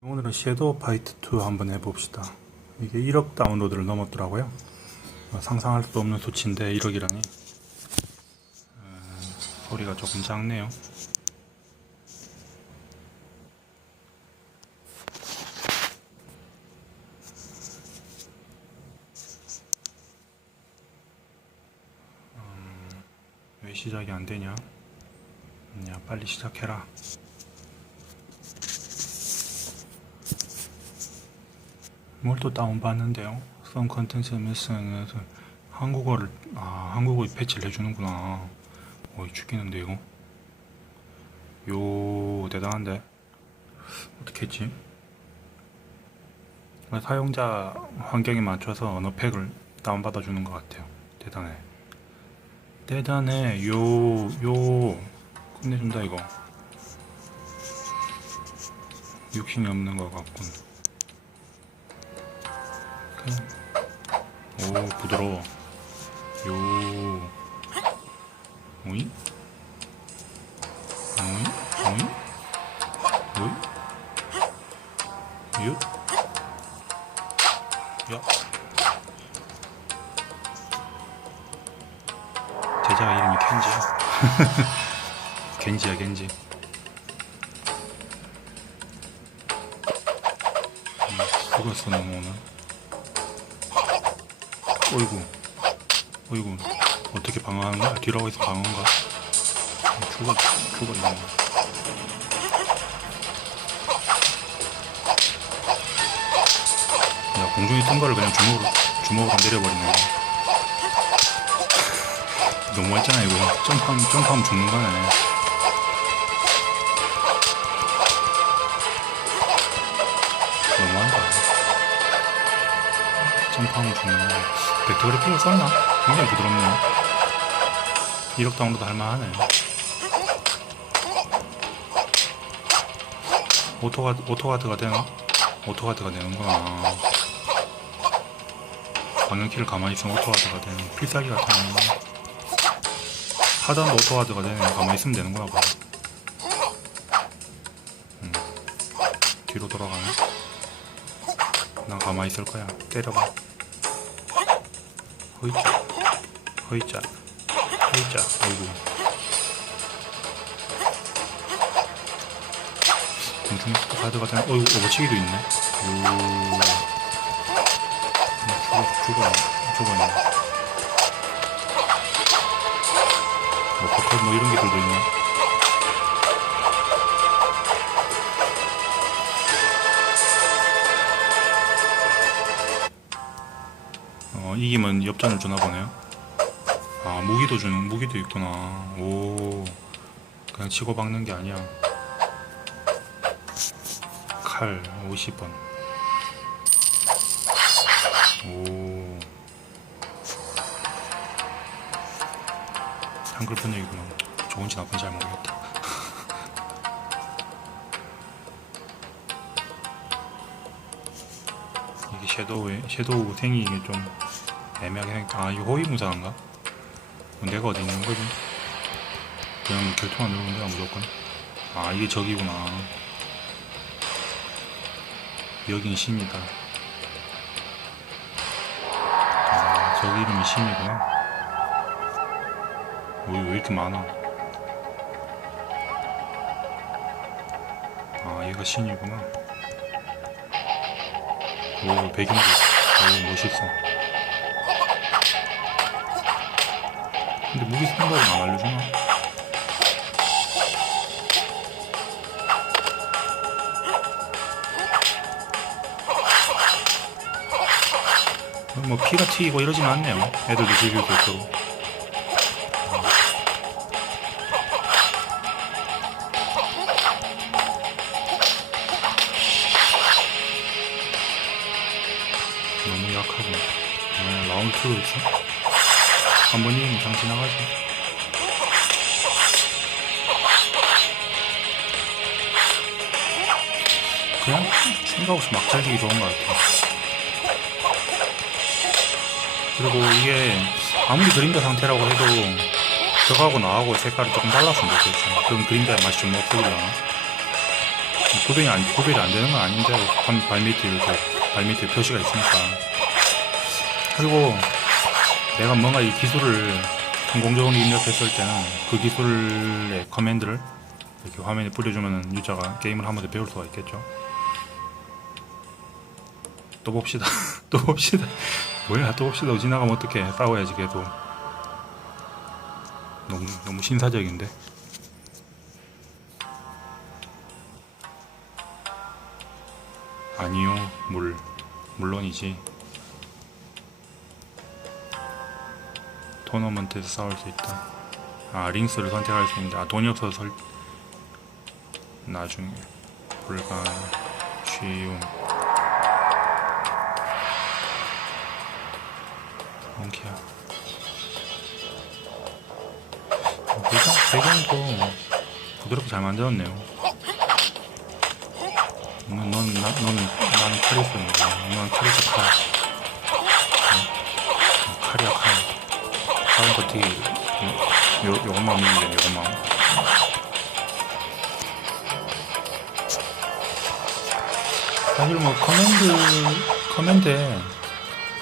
오늘은 섀도우 파이트 2 한번 해봅시다. 이게 1억 다운로드를 넘었더라고요. 어, 상상할 수 없는 수치인데 1억이라니. 어, 소리가 조금 작네요. 음, 왜 시작이 안 되냐? 야, 빨리 시작해라. 뭘 또 다운받는데요? 썸 컨텐츠 메시지에서 한국어를 아 한국어 패치를 해주는구나. 어이 죽겠는데 이거. 요 대단한데 어떻게 했지? 사용자 환경에 맞춰서 언어 팩을 다운받아 주는 것 같아요. 대단해. 대단해. 요 요 끝내준다 이거. 욕심이 없는 것 같군. 오 부드러워. 요. 오이 오이 오이 오이 윷 야. 제자 이름이 켄지야. 겐지야 겐지. 음, 너무 오늘 어이구. 어이구. 어떻게 방어하는 거야? 뒤로 가서 방어인가? 죽어 죽어 이거 야 공중에 뜬 거를 그냥 주먹으로 주먹으로 내려버리네. 너무했잖아 이거. 점프하면 점프하면 죽는 거네. 너무한다. 점프하면 죽는 거 벡터 그래픽을 썼나? 굉장히 부드럽네요. 1억 다운로드 할만하네 오토가드, 오토가드가 되나? 오토가드가 되는구나. 방향키를 가만히 있으면 오토가드가 되는 필살기 같은 거. 하단도 오토가드가 되네. 가만히 있으면 되는구나 봐 음. 뒤로 돌아가네. 난 가만히 있을 거야. 때려봐 허이짜. 허이짜. 허이짜. 어이구 공중에 또 가드가 되나 어이구 오버치기도 있네. 오. 죽어 죽어 죽어있네 뭐 버컷 뭐 이런 게들도 있네 이기면 엽전을 주나 보네요. 아, 무기도 주는, 무기도 있구나. 오, 그냥 치고 박는 게 아니야. 칼, 50원. 오. 한글 번역이구나. 좋은지 나쁜지 잘 모르겠다. 이게 섀도우에, 섀도우 생이 이게 좀 애매하게 생겼 아, 이거 호위무사인가? 내가 어디 있는 거지? 그냥 결투만 누르면 되나 무조건? 아, 이게 적이구나. 여긴 심이다. 아, 저기 이름이 심이구나. 오, 왜 이렇게 많아? 아, 얘가 신이구나. 오, 있어. 오, 멋있어. 근데 무기 생각은 안 알려주나? 뭐 피가 튀기고 이러진 않네요. 애들도 즐길 수 있도록. 너무 약하고. 왜 라운드 2도 있어? 한번 이기면 장치 나가지. 그냥 생각 없이 막 잘리기 좋은 것 같아. 그리고 이게 아무리 그림자 상태라고 해도 저거하고 나하고 색깔이 조금 달랐으면 좋겠어. 그럼 그림자의 맛이 좀 없어지려나? 구별이 안 구별이 안 되는 건 아닌데 한 발밑에 이렇게 발밑에 표시가 있으니까 그리고 내가 뭔가 이 기술을 성공적으로 입력했을 때는 그 기술의 커맨드를 이렇게 화면에 뿌려주면 유저가 게임을 하면서 배울 수가 있겠죠. 또 봅시다. 또 봅시다. 뭐야 또 봅시다. 지나가면 어떡해. 싸워야지 계속. 너무 너무 신사적인데. 아니요 물 물론이지. 토너먼트에서 싸울 수 있다. 아 링스를 선택할 수 있는데. 아 돈이 없어서 설 나중에. 불가 쉬움. 몽키야. 어, 배경, 배경도 부드럽게 잘 만들었네요. 너, 넌, 나, 너는 나는 카리스입니다 너는 카리스 칼 어, 어, 칼이야 칼 칼은 버티기 요, 요, 요것만 믿으면 요것만 사실 뭐 커맨드 커맨드에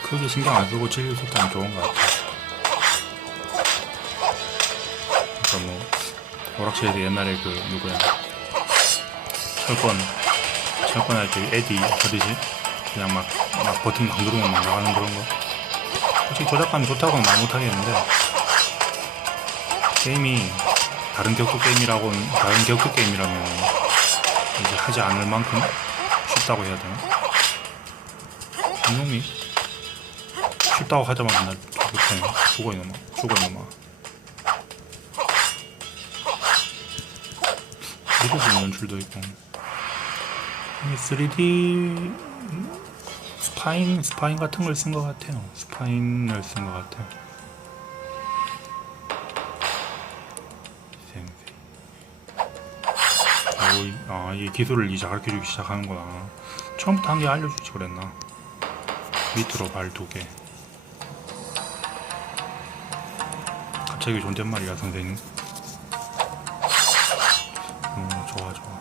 크게 신경 안 쓰고 즐길 수 있다면 좋은 것 같아. 그러니까 뭐 오락실에서 옛날에 그 누구야 철권 철권 할때 에디 하듯이 그냥 막, 막 버튼 막 누르면 막 나가는 그런 거. 솔직히 조작감이 좋다고는 말 못하겠는데 게임이 다른 격투 게임이라고는 다른 격투 게임이라면 이제 하지 않을 만큼 쉽다고 해야 되나? 이놈이 쉽다고 하자마자 날 못해 죽어 이놈아 죽어 이놈아 이렇게 있는 줄도 있고 이 3D 스파인 스파인 같은 걸 쓴 것 같아요 스파인을 쓴 것 같아요 오, 이- 아, 이 기술을 이제 가르쳐 주기 시작하는구나. 처음부터 한 개 알려주지 그랬나? 밑으로 발 두 개. 갑자기 존댓말이야, 선생님. 음, 좋아, 좋아.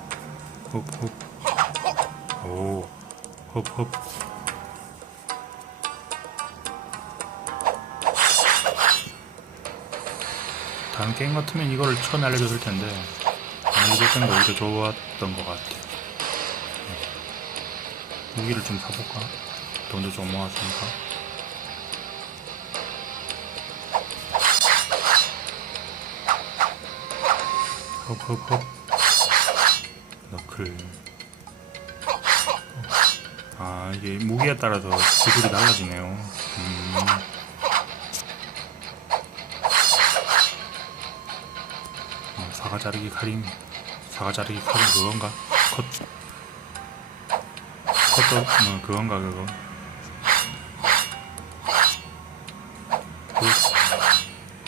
흡, 흡. 오, 흡, 흡. 다른 게임 같으면 이거를 처음에 알려줬을 텐데, 알려줬던 게 오히려 좋았던 것 같아. 무기를 좀 사볼까? 돈도 좀 모았으니까. 헙헙헙 너클 아 이게 무기에 따라서 기술이 달라지네요 음. 어, 사과 자르기 칼인 사과 자르기 칼은 그건가? 컷 컷도 뭐 그건가 그거?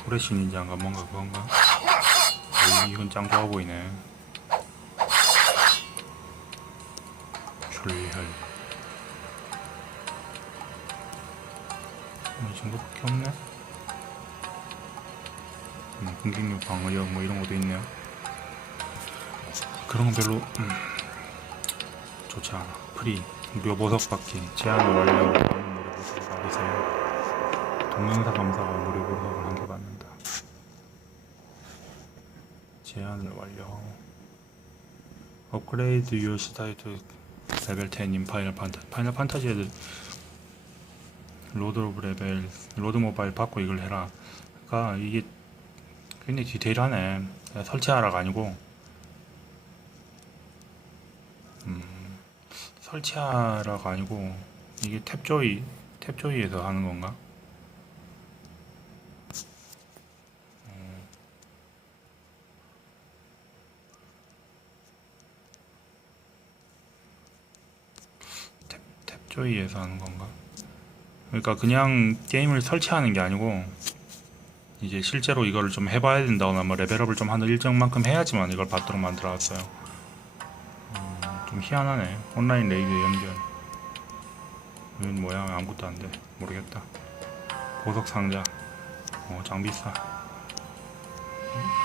후레쉬 닌자인가 뭔가 그건가? 오, 이건 짱 좋아 보이네. 출혈 뭐, 이 정도밖에 없네? 음, 공격력 방어력 뭐 이런 것도 있네요 그런 건 별로 음, 좋지 않아. 프리 무료 보석 받기 제한 완료 무료 보석 받으세요? 동영상 감사가 무료 보석을 한 개 받는다 제한을 완료하고 업그레이드 유어 스타이트 레벨 10인 파이널 판타 파이널 판타지 애들 로드 오브 레벨 로드 모바일 받고 이걸 해라. 그러니까 이게 굉장히 디테일하네. 설치하라가 아니고 설치하라가 아니고 이게 탭조이 탭조이에서 하는 건가? 음. 탭, 탭조이에서 하는 건가? 그러니까 그냥 게임을 설치하는 게 아니고 이제 실제로 이거를 좀 해봐야 된다거나 뭐 레벨업을 좀 하는 일정만큼 해야지만 이걸 받도록 만들어놨어요. 음, 좀 희한하네. 온라인 레이드 연결. 이건 뭐야? 아무것도 안 돼. 모르겠다. 보석 상자. 어, 장비싸.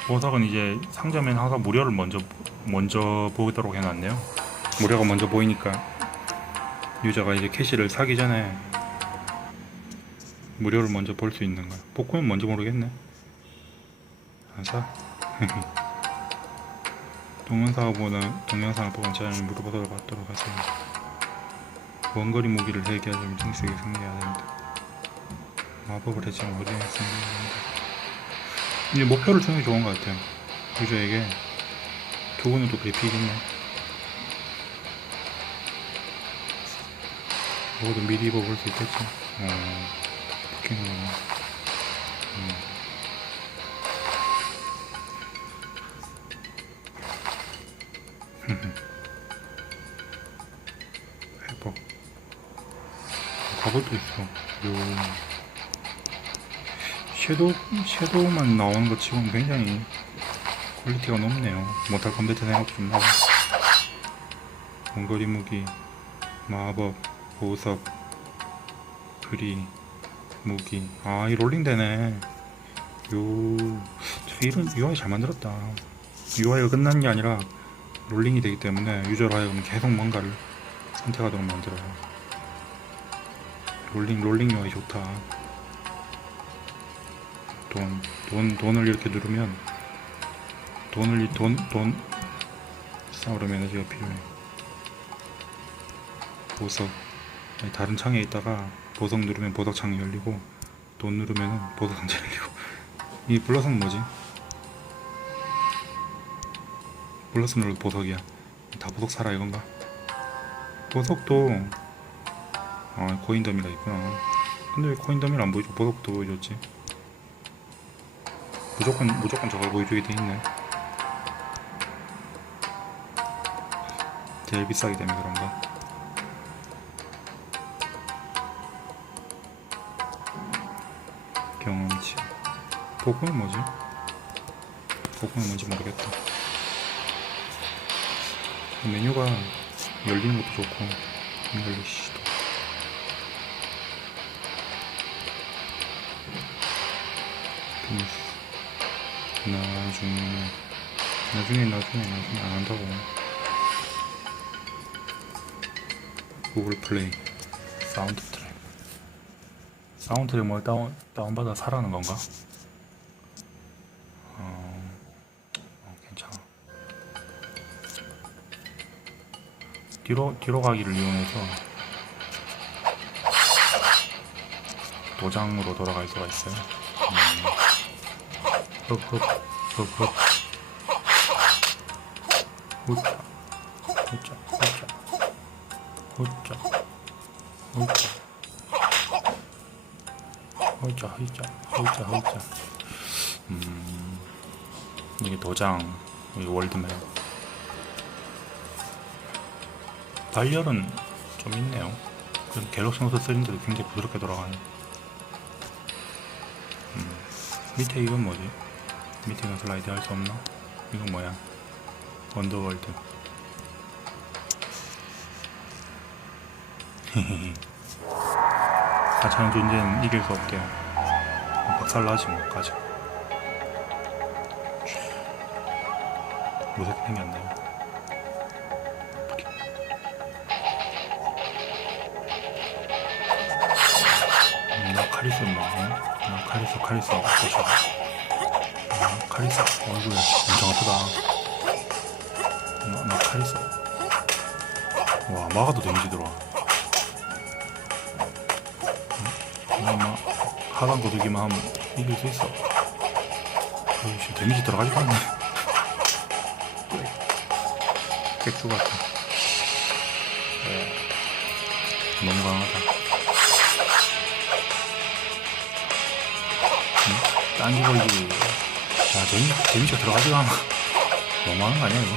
보석은 이제 상점에는 항상 무료를 먼저 먼저 보도록 해놨네요. 무료가 먼저 보이니까 유저가 이제 캐시를 사기 전에 무료를 먼저 볼 수 있는 거야. 복구는 뭔지 모르겠네. 안 사? 동영상을 보는 동영상을 보고 저는 물어보도록 받도록 하세요. 원거리 무기를 해결하려면 중세에 승리해야 됩니다. 마법을 해치면 어디에 승리해야 됩니다. 이제 목표를 주는 게 좋은 것 같아요. 유저에게 또 배피겠네. 뭐도 미리 입어볼 수 있겠지. 어, 바뀌는구 가볼도 있어. 요. 섀도우, 섀도우만 나오는 것 치고는 굉장히 퀄리티가 높네요. 모탈 컴뱃 생각도 좀 나고. 원거리 무기, 마법, 보석, 그리, 무기. 아, 이 롤링 되네. 요, 저 이런 UI 잘 만들었다. UI가 끝난 게 아니라 롤링이 되기 때문에 유저로 하여금 계속 뭔가를 선택하도록 만들어요. 롤링, 롤링 UI 좋다. 돈, 돈, 돈을 이렇게 누르면 돈을, 이- 돈, 돈, 싸우려면 에너지가 필요해. 보석. 다른 창에 있다가 보석 누르면 보석 창이 열리고 돈 누르면 보석 상자 열리고 이 블러스는 뭐지? 블러스 눌러도 보석이야 다 보석 사라 이건가? 보석도 아 코인 더미가 있구나 근데 왜 코인 더미를 안 보여줘? 보석부터 보여줬지 무조건 무조건 저걸 보여주게 돼 있네 제일 비싸기 때문에 그런가? 경험치 복구는 뭐지? 복구는 뭔지 모르겠다 메뉴가 열리는 것도 좋고 안 열리시 나중에 나중에 나중에 나중에 안 한다고. 구글 플레이. 사운드 트랙. 사운드 트랙 뭘 다운, 다운받아 사라는 건가? 어, 어, 괜찮아. 뒤로, 뒤로 가기를 이용해서 도장으로 돌아갈 수가 있어요. 음. 흡흡 후짜 후짜 후짜 후짜 후짜 후짜 후짜 후짜 후짜 음 이게 도장 여기 월드맵 발열은 좀 있네요 그럼 갤럭시 노트 3인데도 굉장히 부드럽게 돌아가네 음. 밑에 이건 뭐지? 밑에 이건 슬라이드 할 수 없나? 이건 뭐야? 언더월드 가차는 존재는 이길 수 없대요 박살나지 뭐 가지 무섭게 생겼네 음, 나 카리스 뭐 어? 나 카리스 카리스 보셔 아, 카리스 얼굴 엄청 아프다. 나, 나 카리스 와 막아도 데미지 들어와. 아마 하단 거두기만 하면 이길 수 있어. 어이씨 데미지 들어가지도 않네. 객주 같아. 네. 너무 강하다. 응? 딴지 걸리고 야 데미, 데미지가 들어가지도 않아 너무하는 거 아니야 이거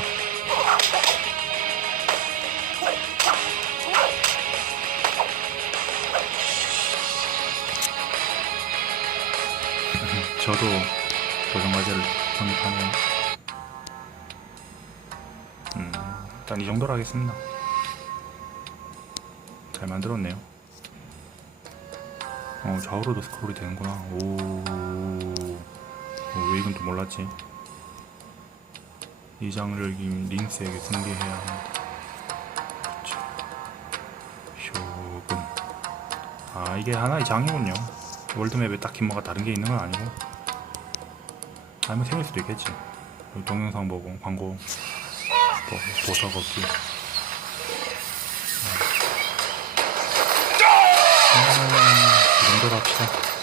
저도 도전 과제를 성립하네요. 음, 일단 이 정도로 하겠습니다. 잘 만들었네요. 어, 좌우로도 스크롤이 되는구나. 오, 어, 왜 이건 또 몰랐지? 이 장을 링스에게 승계해야 한다. 쇼군. 아 이게 하나의 장이군요. 월드맵에 딱히 뭐가 다른 게 있는 건 아니고. 아니면 생길 수도 있겠지. 동영상 보고 광고 뭐, 보석 얻기. 아, 음, 이 정도로 합시다.